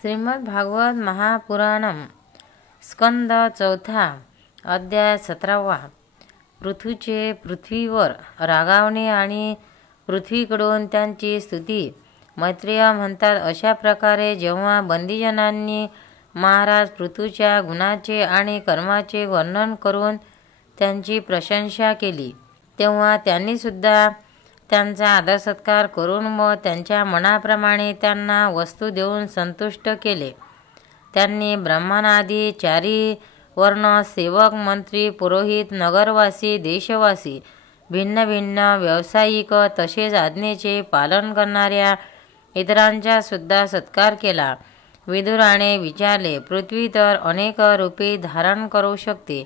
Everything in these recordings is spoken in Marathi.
श्रीमद भागवत महापुराणम स्कंद चौथा अध्याय 17वा. पृथ्वीवर रागावणे आणि पृथ्वीकडून त्यांची स्तुती. मैत्रेय म्हणतात, अशा प्रकारे जेव्हा बंदीजनांनी महाराज पृथूच्या गुणाचे आणि कर्माचे वर्णन करून त्यांची प्रशंसा केली, तेव्हा त्यांनी सुद्धा त्यांचा आदरसत्कार करून व त्यांच्या मनाप्रमाणे त्यांना वस्तू देऊन संतुष्ट केले. त्यांनी ब्राह्मणादी चारी वर्ण, सेवक, मंत्री, पुरोहित, नगरवासी, देशवासी, भिन्न भिन्न व्यावसायिक तसेच आज्ञेचे पालन करणाऱ्या इतरांचा सुद्धा सत्कार केला. विदुराने विचारले, पृथ्वी तर अनेक रूपे धारण करू शकते,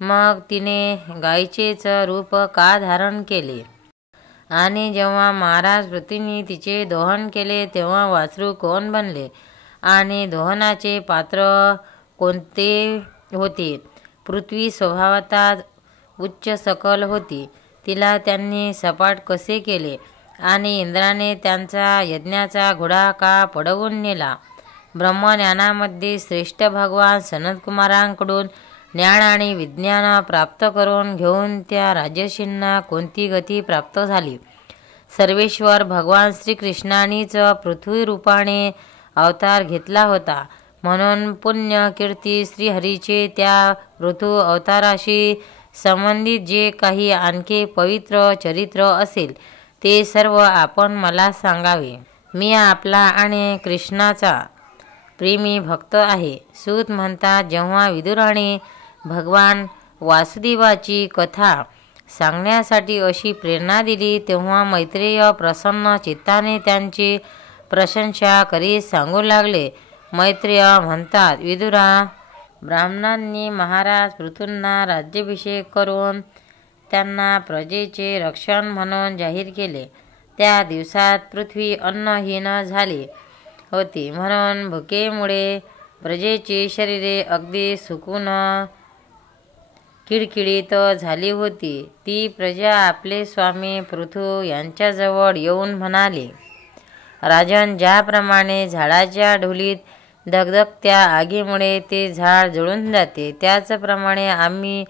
मग तिने गायीचेच रूप का धारण केले? आणि जेव्हा महाराज पृथ्वीने तिचे दोहन केले तेव्हा वासरू कोण बनले आणि दोहनाचे पात्र कोणते होते? पृथ्वी स्वभावतः उच्च सकल होती, तिला त्यांनी सपाट कसे केले? आणि इंद्राने त्यांचा यज्ञाचा घोडा का पडवून नेला? ब्रह्मज्ञानामध्ये श्रेष्ठ भगवान सनतकुमारांकडून ज्ञान आणि विज्ञान प्राप्त करून घेऊन त्या राजर्षींना कोणती गती प्राप्त झाली? सर्वेश्वर भगवान श्रीकृष्णानीच पृथ्वी रूपाने अवतार घेतला होता, म्हणून पुण्य कीर्ती श्रीहरीचे त्या पृथु अवताराशी संबंधित जे काही आणखी पवित्र चरित्र असेल ते सर्व आपण मला सांगावे. मी आपला आणि कृष्णाचा प्रेमी भक्त आहे. सूत म्हणतात, जेव्हा विदुराने भगवान वासुदेवाची कथा सांगण्यासाठी अशी प्रेरणा दिली तेव्हा मैत्रेय प्रसन्न चित्ताने त्यांची प्रशंसा करीत सांगू लागले. मैत्रेय म्हणतात, विदुरा, ब्राह्मणांनी महाराज पृथूंना राज्याभिषेक करून त्यांना प्रजेचे रक्षण म्हणून जाहीर केले. त्या दिवसात पृथ्वी अन्नहीन झाली होती, म्हणून भुकेमुळे प्रजेची शरीरे अगदी सुकून किडकिडीत झाली होती. ती प्रजा आपले स्वामी पृथू यांच्याजवळ येऊन म्हणाली, राजन, ज्याप्रमाणे झाडाच्या ढोलीत धगधगत्या आगीमुळे ते झाड जळून जाते, त्याचप्रमाणे आम्ही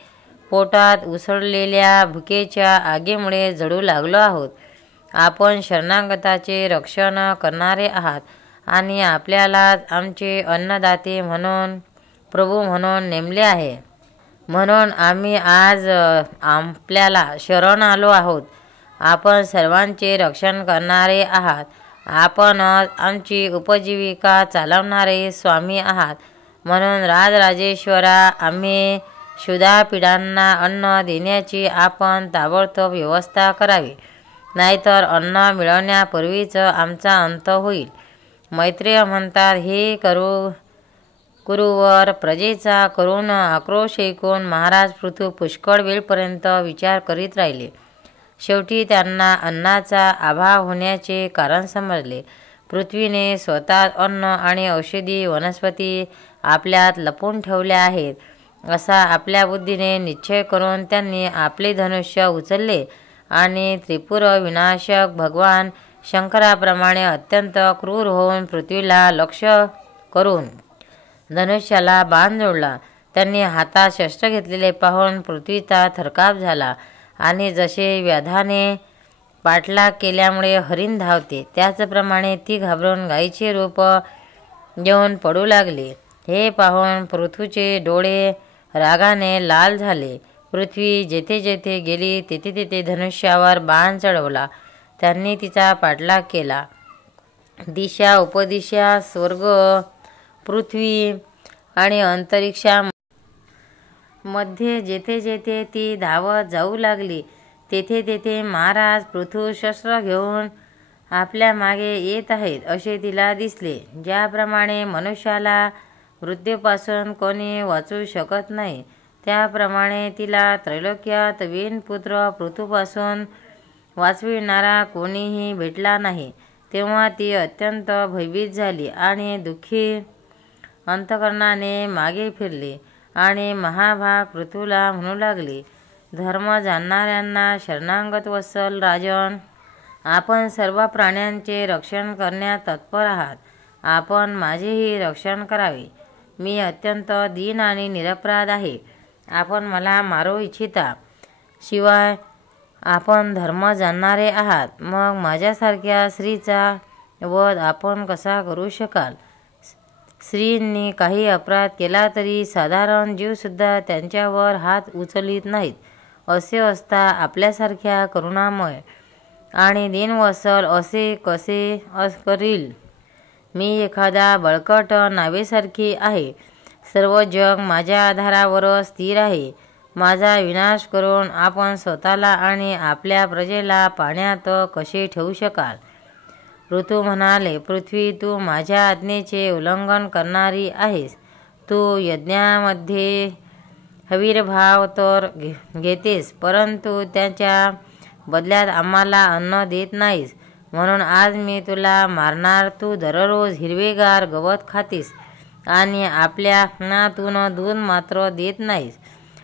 पोटात उसळलेल्या भुकेच्या आगीमुळे जळू लागलो आहोत. आपण शरणागताचे रक्षण करणारे आहात आणि आपल्याला आमचे अन्नदाते म्हणून प्रभू म्हणून नेमले आहे, म्हणून आम्ही आज आपल्याला शरण आलो आहोत. आपण सर्वांचे रक्षण करणारे आहात. आपण आमची उपजीविका चालवणारे स्वामी आहात, म्हणून राजराजेश्वरा, आम्ही क्षुधापीडांना अन्न देण्याची आपण ताबडतोब व्यवस्था करावी, नाहीतर अन्न मिळवण्यापूर्वीच आमचा अंत होईल. मैत्रेय म्हणतात, हे कुरुवर प्रजेचा करून आक्रोश ऐकून महाराज पृथू पुष्कळ वेळपर्यंत विचार करीत राहिले. शेवटी त्यांना अन्नाचा अभाव होण्याचे कारण समजले. पृथ्वीने स्वतः अन्न आणि औषधी वनस्पती आपल्यात लपवून ठेवल्या आहेत असा आपल्या बुद्धीने निश्चय करून त्यांनी आपले धनुष्य उचलले आणि त्रिपुर विनाशक भगवान शंकराप्रमाणे अत्यंत क्रूर होऊन पृथ्वीला लक्ष्य करून धनुष्याला बाण जोडला. त्यांनी हातात शस्त्र घेतलेले पाहून पृथ्वीचा थरकाप झाला आणि जसे व्याधाने पाठलाग केल्यामुळे हरिण धावते, त्याचप्रमाणे ती घाबरून गायीचे रूप घेऊन पडू लागली. हे पाहून पृथूचे डोळे रागाने लाल झाले. पृथ्वी जेथे जेथे गेली तेथे तेथे धनुष्यावर बाण चढवला. त्यांनी तिचा पाठलाग केला. दिशा उपदिशा, स्वर्ग, पृथ्वी आणि अंतरिक्षामध्ये जेथे जेथे ती धावत जाऊ लागली तेथे तेथे महाराज पृथू शस्त्र घेऊन आपल्या मागे येत आहेत असे तिला दिसले. ज्याप्रमाणे मनुष्याला मृत्यूपासून कोणी वाचवू शकत नाही, त्याप्रमाणे तिला त्रैलोक्यात वेनपुत्र पृथूपासून वाचविणारा कोणीही भेटला नाही. तेव्हा ती अत्यंत भयभीत झाली आणि दुःखी अंतःकरणाने मागे फिरली आणि महाभाग पृथूला म्हणू लागली, धर्म जाणणाऱ्यांना शरणागत वत्सल राजन, आपण सर्व प्राण्यांचे रक्षण करण्यात तत्पर आहात आपण माझेही रक्षण करावे. मी अत्यंत दीन आणि निरपराध आहे. आपण मला मारू इच्छिता. शिवाय आपण धर्म जाणणारे आहात. मग माझ्यासारख्या स्त्रीचा वध आपण कसा करू शकाल? स्त्रींनी काही अपराध केला तरी साधारण जीवसुद्धा त्यांच्यावर हात उचलित नाहीत. असे असता आपल्यासारख्या करुणामय आणि दीनवत्सल असे कसे करील? मी एखादा बळकट नावेसारखी आहे. सर्व जग माझ्या आधारावरच स्थिर आहे. माझा विनाश करून आपण स्वतःला आणि आपल्या प्रजेला पाण्यात कसे ठेवू शकाल? ऋतू म्हणाले, पृथ्वी, तू माझ्या आज्ञेचे उल्लंघन करणारी आहेस. तू यज्ञामध्ये हवीरभाव तर घेतेस, परंतु त्याच्या बदल्यात आम्हाला अन्न देत नाहीस. म्हणून आज मी तुला मारणार. तू दररोज हिरवेगार गवत खातीस आणि आपल्या अंगणातून दूध मात्र देत नाहीस.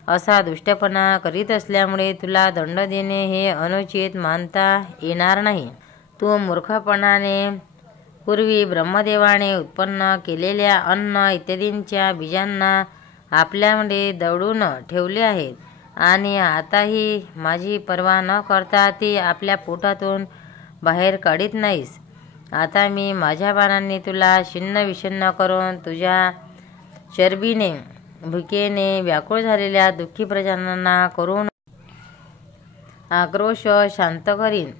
असा दुष्टपणा करीत असल्यामुळे तुला दंड देणे हे अनुचित मानता येणार नाही. तू मूर्खपणाने पूर्वी ब्रह्मदेवाने उत्पन्न केलेल्या अन्न इत्यादींच्या बीजांना आपल्यामध्ये दडून ठेवले आहेत आणि आताही माझी पर्वा न करता ती आपल्या पोटातून बाहेर काढीत नाहीस. आता मी माझ्या बाणांनी तुला छिन्न विछिन्न करून तुझ्या चरबीने भुकेने व्याकुळ झालेल्या दुःखी प्रजांना करून आक्रोश शांत करीन.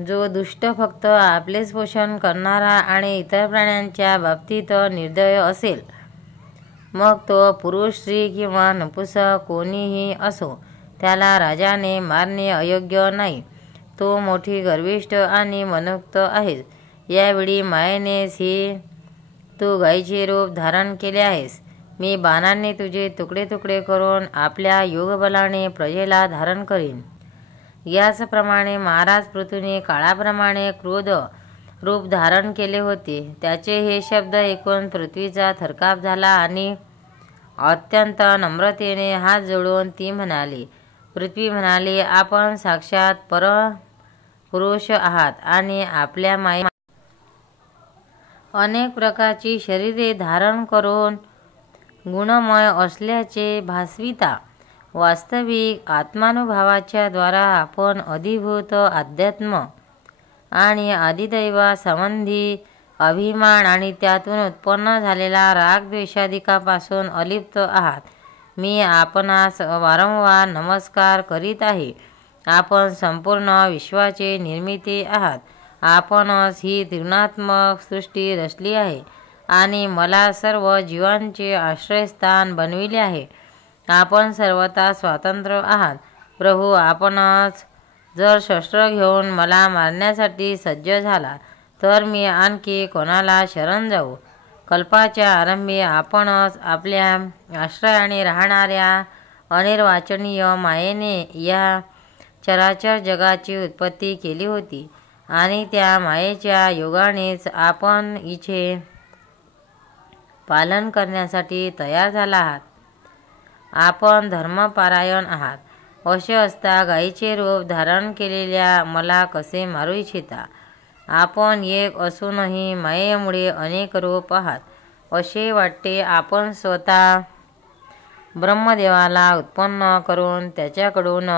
जो दुष्ट फक्त आपलेच पोषण करणारा आणि इतर प्राण्यांच्या बाबतीत निर्दय असेल, मग तो पुरुष, स्त्री किंवा नपुंसक कोणीही असो, त्याला राजाने मारणे अयोग्य नाही. तो मोठी गर्विष्ठ आणि मनोक्त आहेस. यावेळी मायेनेच ही तू गायीचे रूप धारण केले आहेस. मी बाणांनी तुझे तुकडे तुकडे करून आपल्या योगबलाने प्रजेला धारण करीन. याचप्रमाणे महाराज पृथूने काळाप्रमाणे क्रोध रूप धारण केले होते. त्याचे हे शब्द ऐकून पृथ्वीचा थरकाप झाला आणि अत्यंत नम्रतेने हात जोडून ती म्हणाली. पृथ्वी म्हणाली, आपण साक्षात परपुरुष आहात आणि आपल्या माये अनेक प्रकारची शरीरे धारण करून गुणमय असल्याचे भासविता. वास्तविक आत्मानुभवाच्या द्वारा आपण अधिभूत अध्यात्म आणि आदिदैवासंबंधी अभिमान आणि त्यातून उत्पन्न झालेला राग द्वेषादिकापासून अलिप्त आहात. मी आपणास वारंवार नमस्कार करीत आहे. आपण संपूर्ण विश्वाचे निर्मिते आहात. आपणच ही त्रिगुणात्मक सृष्टी रचली आहे आणि मला सर्व जीवांचे आश्रयस्थान बनविले आहे. आपण सर्वथा स्वतंत्र आहात. प्रभू, आपणच जर शस्त्र घेऊन मला मारण्यासाठी सज्ज झाला तर मी आणखी कोणाला शरण जाऊ? कल्पाच्या आरंभी आपणच आपल्या आश्रयाने राहणाऱ्या अनिर्वाचनीय मायेने या चराचर जगाची उत्पत्ती केली होती आणि त्या मायेच्या योगानेच आपण इचे पालन करण्यासाठी तयार झाला आहात. आपण धर्मपरायण आहात. असे असता गायीचे रूप धारण केलेल्या मला कसे मारू इच्छिता? आपण एक असूनही मायेमुळे अनेक रूप आहात. असे वाटते आपण स्वतः ब्रह्मदेवाला उत्पन्न करून त्याच्याकडून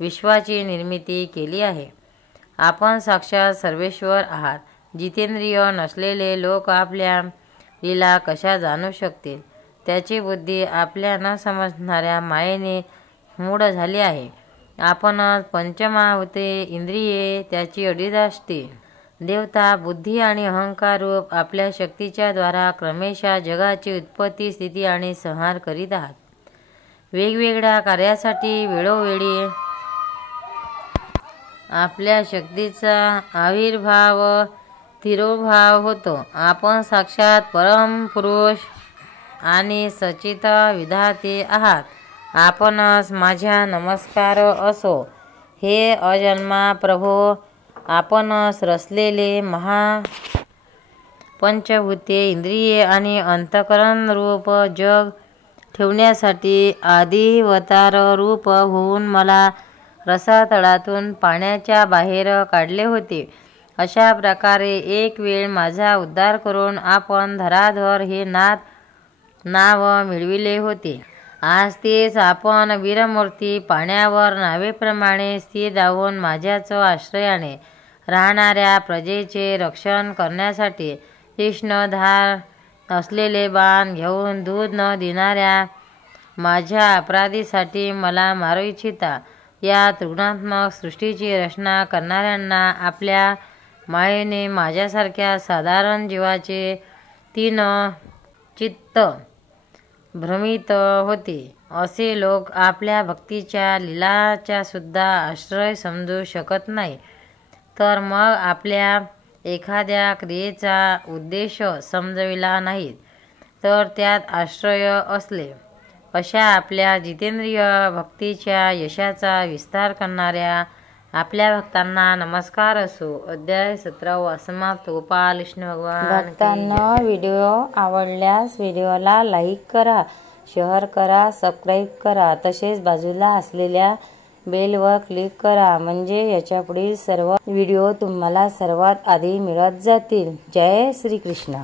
विश्वाची निर्मिती केली आहे. आपण साक्षात सर्वेश्वर आहात. जितेंद्रिय नसलेले लोक आपल्या लीला कशा जाणू शकतील? त्याची बुद्धी आपल्या न समजणाऱ्या मायेने मूढ झाली आहे. आपणच पंचमहाभूते इंद्रिये त्याची अडीदाष्टे देवता, बुद्धी आणि अहंकार रूप आपल्या शक्तीच्या द्वारा क्रमेशः जगाची उत्पत्ती, स्थिती आणि संहार करीत आहात. वेगवेगळ्या कार्यासाठी वेळोवेळी आपल्या शक्तीचा आविर्भाव तिरोभाव होतो. आपण साक्षात परमपुरुष आणि सचित विधाते आहात. आपणच माझ्या नमस्कार असो. हे अजन्मा प्रभो, आपणच रचलेले पंचभूते, इंद्रिये आणि अंतःकरण रूप जग ठेवण्यासाठी आदिवतार रूप होऊन मला रसातळातून पाण्याच्या बाहेर काढले होते अशा प्रकारे एक वेळ माझा उद्धार करून आपण धराधर हे नाव मिळविले होते. आज तेच आपण वीरमूर्ती पाण्यावर नावेप्रमाणे स्थिर राहून माझ्याच आश्रयाने राहणाऱ्या प्रजेचे रक्षण करण्यासाठी तीक्ष्ण धार असलेले बाण घेऊन दूध न देणाऱ्या माझ्या अपराधीसाठी मला मारू इच्छिता. या त्रिगुणात्मक सृष्टीची रचना करणाऱ्यांना आपल्या मायेने माझ्यासारख्या साधारण जीवाचे तीन चित्त भ्रमित होते. असे लोक आपल्या भक्तीच्या लीलाचा सुद्धा आश्रय समजू शकत नाही, तर मग आपल्या एखाद्या क्रियेचा उद्देश समजविला नाही तर त्यात आश्रय असले. अशा आपल्या जितेंद्रिय भक्तीच्या यशाचा विस्तार करणाऱ्या आपल्या भक्तांना नमस्कार असो. अध्याय 17 समाप्त. गोपाल कृष्ण भगवान. भक्तांना व्हिडिओ आवडल्यास व्हिडिओला लाईक करा, शेअर करा, सबस्क्राईब करा. तसेच बाजूला असलेल्या बेलवर क्लिक करा, म्हणजे याच्यापुढील सर्व व्हिडिओ तुम्हाला सर्वात आधी मिळत जातील. जय श्री कृष्ण.